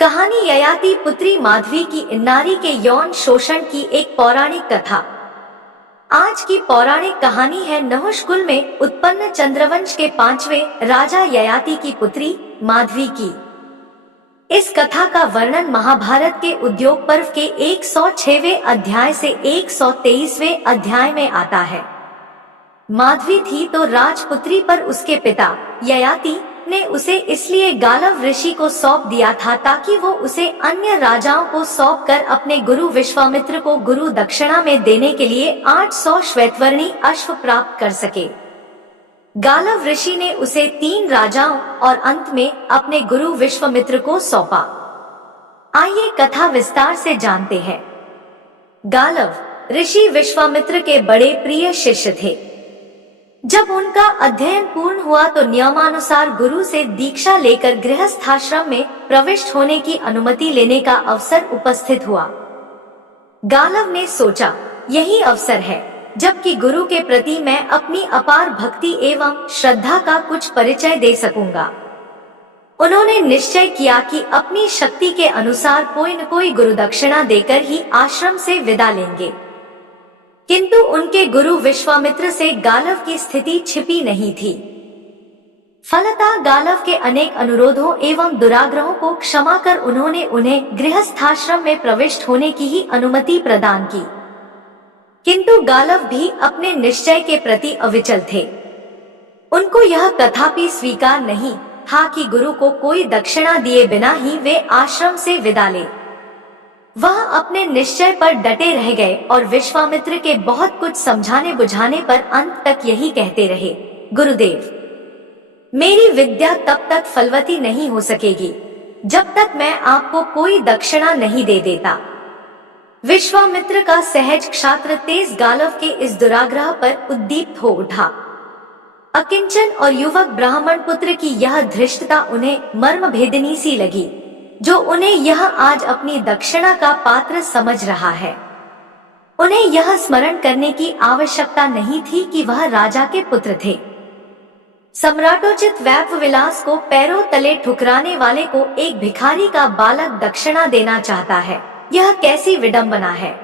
कहानी ययाति पुत्री माधवी की नारी के यौन शोषण की एक पौराणिक कथा। आज की पौराणिक कहानी है नहुष कुल में उत्पन्न चंद्रवंश के 5वें राजा ययाति की पुत्री माधवी की। इस कथा का वर्णन महाभारत के उद्योग पर्व के 106वें अध्याय से 123वें अध्याय में आता है। माधवी थी तो राजपुत्री, पर उसके पिता ययाति ने उसे इसलिए गालव ऋषि को सौंप दिया था ताकि वो उसे अन्य राजाओं को सौंप कर अपने गुरु विश्वामित्र को गुरु दक्षिणा में देने के लिए 800 श्वेतवर्णी अश्व प्राप्त कर सके। गालव ऋषि ने उसे 3 राजाओं और अंत में अपने गुरु विश्वामित्र को सौंपा। आइए कथा विस्तार से जानते हैं। गालव ऋषि विश्वामित्र के बड़े प्रिय शिष्य थे। जब उनका अध्ययन पूर्ण हुआ तो नियमानुसार गुरु से दीक्षा लेकर गृहस्थाश्रम में प्रविष्ट होने की अनुमति लेने का अवसर उपस्थित हुआ। गालव ने सोचा, यही अवसर है जबकि गुरु के प्रति मैं अपनी अपार भक्ति एवं श्रद्धा का कुछ परिचय दे सकूंगा। उन्होंने निश्चय किया कि अपनी शक्ति के अनुसार कोई न कोई गुरु दक्षिणा देकर ही आश्रम से विदा लेंगे। किंतु उनके गुरु विश्वामित्र से गालव की स्थिति छिपी नहीं थी। फलतः गालव के अनेक अनुरोधों एवं दुराग्रहों को क्षमा कर उन्होंने उन्हें गृहस्थाश्रम में प्रविष्ट होने की ही अनुमति प्रदान की। किंतु गालव भी अपने निश्चय के प्रति अविचल थे। उनको यह तथापि स्वीकार नहीं था कि गुरु को कोई दक्षिणा दिए बिना ही वे आश्रम से विदा ले। वह अपने निश्चय पर डटे रह गए और विश्वामित्र के बहुत कुछ समझाने बुझाने पर अंत तक यही कहते रहे, गुरुदेव, मेरी विद्या तब तक फलवती नहीं हो सकेगी जब तक मैं आपको कोई दक्षिणा नहीं दे देता। विश्वामित्र का सहज क्षात्र तेज गालव के इस दुराग्रह पर उद्दीप्त हो उठा। अकिंचन और युवक ब्राह्मण पुत्र की यह धृष्टता उन्हें मर्म भेदनी सी लगी, जो उन्हें यह आज अपनी दक्षिणा का पात्र समझ रहा है। उन्हें यह स्मरण करने की आवश्यकता नहीं थी कि वह राजा के पुत्र थे। सम्राटोचित वैभव विलास को पैरों तले ठुकराने वाले को एक भिखारी का बालक दक्षिणा देना चाहता है, यह कैसी विडंबना है।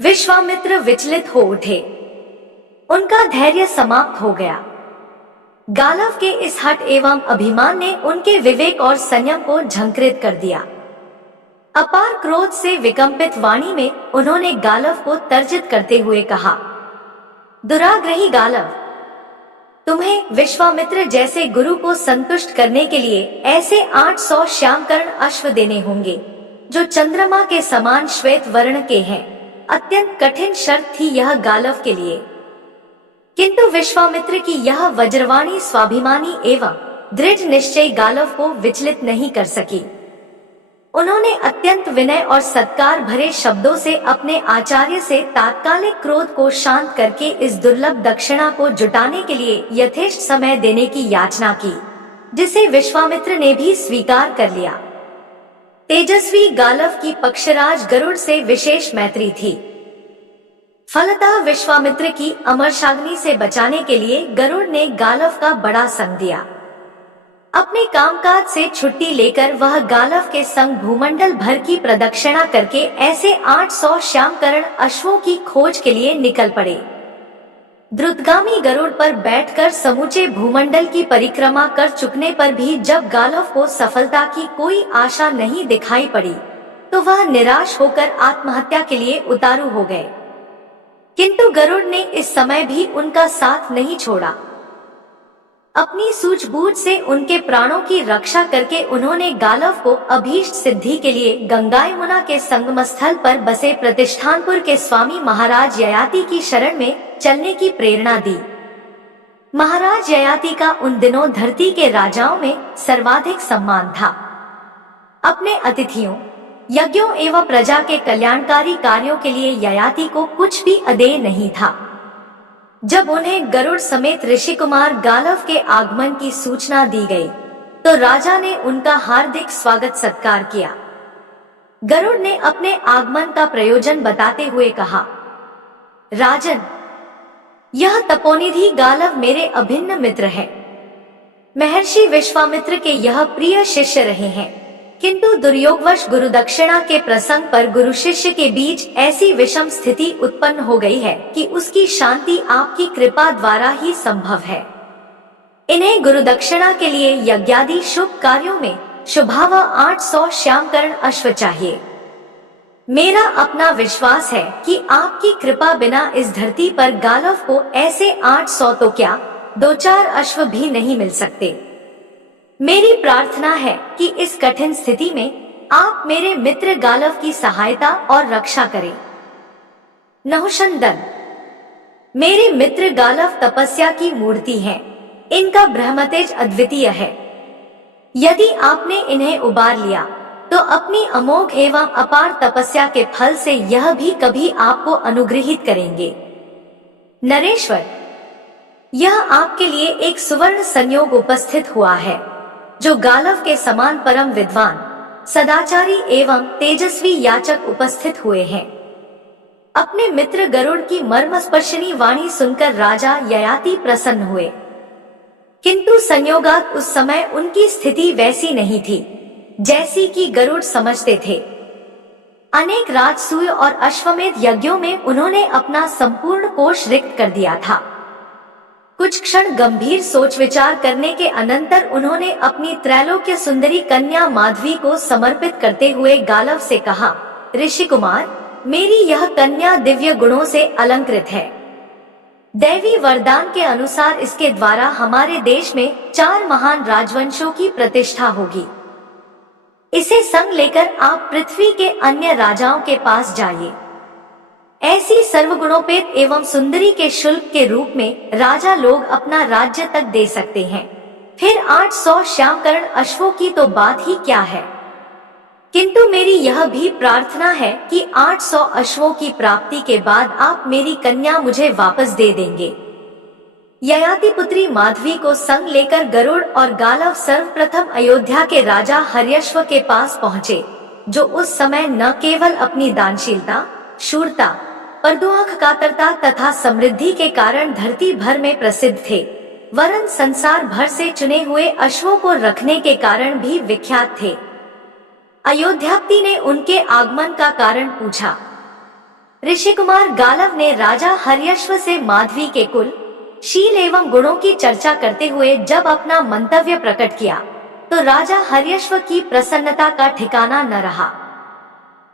विश्वामित्र विचलित हो उठे। उनका धैर्य समाप्त हो गया। गालव के इस हठ एवं अभिमान ने उनके विवेक और संयम को झंकृत कर दिया। अपार क्रोध से विकंपित वाणी में उन्होंने गालव को तर्जित करते हुए कहा, दुराग्रही गालव, तुम्हें विश्वामित्र जैसे गुरु को संतुष्ट करने के लिए ऐसे 800 श्यामकर्ण अश्व देने होंगे जो चंद्रमा के समान श्वेत वर्ण के हैं। अत्यंत कठिन शर्त थी यह गालव के लिए। किंतु विश्वामित्र की यह वज्रवाणी स्वाभिमानी एवं दृढ़ निश्चय गालव को विचलित नहीं कर सकी। उन्होंने अत्यंत विनय और सत्कार भरे शब्दों से अपने आचार्य से तात्कालिक क्रोध को शांत करके इस दुर्लभ दक्षिणा को जुटाने के लिए यथेष्ट समय देने की याचना की, जिसे विश्वामित्र ने भी स्वीकार कर लिया। तेजस्वी गालव की पक्षराज गरुड़ से विशेष मैत्री थी। फलतः विश्वामित्र की अमरशाग्नि से बचाने के लिए गरुड़ ने गालव का बड़ा संग दिया। अपने कामकाज से छुट्टी लेकर वह गालव के संग भूमंडल भर की प्रदक्षिणा करके ऐसे 800 श्यामकर्ण अश्वों की खोज के लिए निकल पड़े। द्रुतगामी गरुड़ पर बैठकर समूचे भूमंडल की परिक्रमा कर चुकने पर भी जब गालव को सफलता की कोई आशा नहीं दिखाई पड़ी तो वह निराश होकर आत्महत्या के लिए उतारू हो गए। किंतु गरुड़ ने इस समय भी उनका साथ नहीं छोड़ा। अपनी सूझबूझ से उनके प्राणों की रक्षा करके उन्होंने गालव को अभीष्ट सिद्धि के लिए गंगायमुना के संगम स्थल पर बसे प्रतिष्ठानपुर के स्वामी महाराज ययाति की शरण में चलने की प्रेरणा दी। महाराज ययाति का उन दिनों धरती के राजाओं में सर्वाधिक सम्मान था। अपने अतिथियों, यज्ञों एवं प्रजा के कल्याणकारी कार्यों के लिए ययाति को कुछ भी अदेय नहीं था। जब उन्हें गरुड़ समेत ऋषि कुमार गालव के आगमन की सूचना दी गई तो राजा ने उनका हार्दिक स्वागत सत्कार किया। गरुड़ ने अपने आगमन का प्रयोजन बताते हुए कहा, राजन, यह तपोनिधि गालव मेरे अभिन्न मित्र है। महर्षि विश्वामित्र के यह प्रिय शिष्य रहे हैं। किंतु दुर्योगवश गुरुदक्षिणा के प्रसंग पर गुरु शिष्य के बीच ऐसी विषम स्थिति उत्पन्न हो गई है कि उसकी शांति आपकी कृपा द्वारा ही संभव है। इन्हें गुरुदक्षिणा के लिए यज्ञादि शुभ कार्यों में शुभावा 800 श्यामकर्ण अश्व चाहिए। मेरा अपना विश्वास है कि आपकी कृपा बिना इस धरती पर गालव को ऐसे 800 तो क्या 2-4 अश्व भी नहीं मिल सकते। मेरी प्रार्थना है कि इस कठिन स्थिति में आप मेरे मित्र गालव की सहायता और रक्षा करें। नहुषंदन, मेरे मित्र गालव तपस्या की मूर्ति हैं। इनका ब्रह्मतेज अद्वितीय है। यदि आपने इन्हें उबार लिया तो अपनी अमोघ एवं अपार तपस्या के फल से यह भी कभी आपको अनुग्रहित करेंगे। नरेश्वर, यह आपके लिए एक सुवर्ण संयोग उपस्थित हुआ है, जो गालव के समान परम विद्वान, सदाचारी एवं तेजस्वी याचक उपस्थित हुए हैं। अपने मित्र गरुड़ की मर्मस्पर्शिनी वाणी सुनकर राजा ययाति प्रसन्न हुए, किंतु संयोगात उस समय उनकी स्थिति वैसी नहीं थी जैसी कि गरुड़ समझते थे। अनेक राजसूय और अश्वमेध यज्ञों में उन्होंने अपना संपूर्ण कोष रिक्त कर दिया था। कुछ क्षण गंभीर सोच विचार करने के अनंतर उन्होंने अपनी त्रैलोक्य सुंदरी कन्या माधवी को समर्पित करते हुए गालव से कहा, ऋषि कुमार, मेरी यह कन्या दिव्य गुणों से अलंकृत है। दैवी वरदान के अनुसार इसके द्वारा हमारे देश में 4 महान राजवंशों की प्रतिष्ठा होगी। इसे संग लेकर आप पृथ्वी के अन्य राजाओं के पास जाइए। ऐसी सर्वगुणोपेत एवं सुंदरी के शुल्क के रूप में राजा लोग अपना राज्य तक दे सकते हैं। फिर 800 श्यामकर्ण अश्वों की तो बात ही क्या है। किंतु मेरी यह भी प्रार्थना है कि 800 अश्वों की प्राप्ति के बाद आप मेरी कन्या मुझे वापस दे देंगे। ययाति पुत्री माधवी को संग लेकर गरुड़ और गालव सर्वप्रथम अयोध्या के राजा हर्यश्व के पास पहुँचे, जो उस समय न केवल अपनी दानशीलता, शूरता, परदुआंख कातरता तथा समृद्धि के कारण धरती भर में प्रसिद्ध थे, वरन संसार भर से चुने हुए अश्वों को रखने के कारण भी विख्यात थे। अयोध्यापति ने उनके आगमन का कारण पूछा। ऋषि कुमार गालव ने राजा हर्यश्व से माधवी के कुल, शील एवं गुणों की चर्चा करते हुए जब अपना मंतव्य प्रकट किया, तो राजा हर्यश्व की प्रसन्नता का ठिकाना न रहा।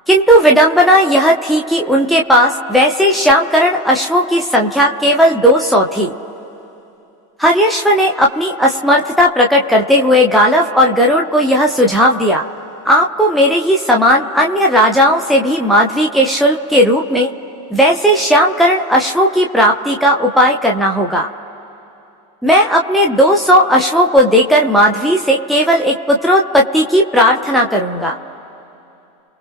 किंतु विडंबना यह थी कि उनके पास वैसे श्यामकर्ण अश्वों की संख्या केवल 200 थी। हर्यश्व ने अपनी असमर्थता प्रकट करते हुए गालव और गरुड़ को यह सुझाव दिया, आपको मेरे ही समान अन्य राजाओं से भी माधवी के शुल्क के रूप में वैसे श्यामकर्ण अश्वों की प्राप्ति का उपाय करना होगा। मैं अपने 200 अश्वों को देकर माधवी से केवल एक पुत्रोत्पत्ति की प्रार्थना करूंगा।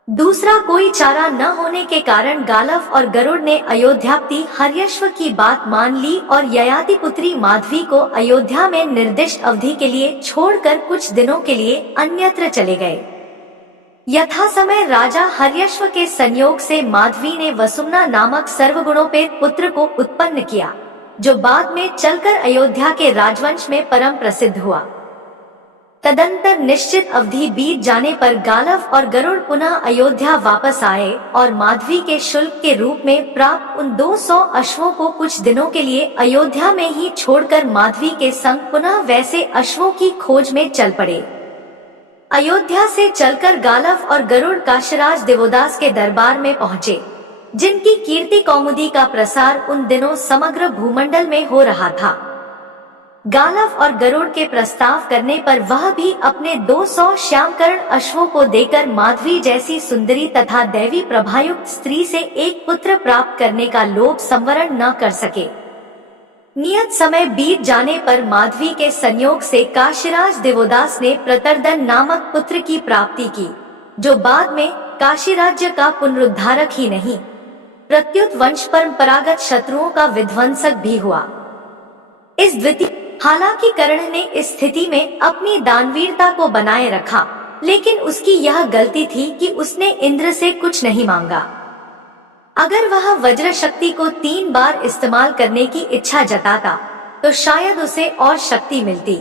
दूसरा कोई चारा न होने के कारण गालव और गरुड़ ने अयोध्यापति हर्यश्व की बात मान ली और ययाति पुत्री माधवी को अयोध्या में निर्दिष्ट अवधि के लिए छोड़कर कुछ दिनों के लिए अन्यत्र चले गए। यथा समय राजा हर्यश्व के संयोग से माधवी ने वसुमना नामक सर्वगुणोपेत पुत्र को उत्पन्न किया, जो बाद में चलकर अयोध्या के राजवंश में परम प्रसिद्ध हुआ। तदंतर निश्चित अवधि बीत जाने पर गालव और गरुड़ पुनः अयोध्या वापस आए और माधवी के शुल्क के रूप में प्राप्त उन 200 अश्वों को कुछ दिनों के लिए अयोध्या में ही छोड़कर माधवी के संग पुनः वैसे अश्वों की खोज में चल पड़े। अयोध्या से चलकर गालव और गरुड़ काशीराज देवोदास के दरबार में पहुँचे, जिनकी कीर्ति कौमुदी का प्रसार उन दिनों समग्र भूमंडल में हो रहा था। गालव और गरुड़ के प्रस्ताव करने पर वह भी अपने 200 श्यामकर्ण अश्वों को देकर माधवी जैसी सुंदरी तथा दैवी प्रभायुक्त स्त्री से एक पुत्र प्राप्त करने का लोभ संवरण न कर सके। नियत समय बीत जाने पर माधवी के संयोग से काशीराज देवोदास ने प्रतरदन नामक पुत्र की प्राप्ति की, जो बाद में काशी राज्य का पुनरुद्धारक ही नहीं, प्रत्युत वंश परंपरागत शत्रुओं का विध्वंसक भी हुआ। इस द्वितीय हालांकि कर्ण ने इस स्थिति में अपनी दानवीरता को बनाए रखा, लेकिन उसकी यह गलती थी कि उसने इंद्र से कुछ नहीं मांगा। अगर वह वज्र शक्ति को 3 बार इस्तेमाल करने की इच्छा जताता, तो शायद उसे और शक्ति मिलती।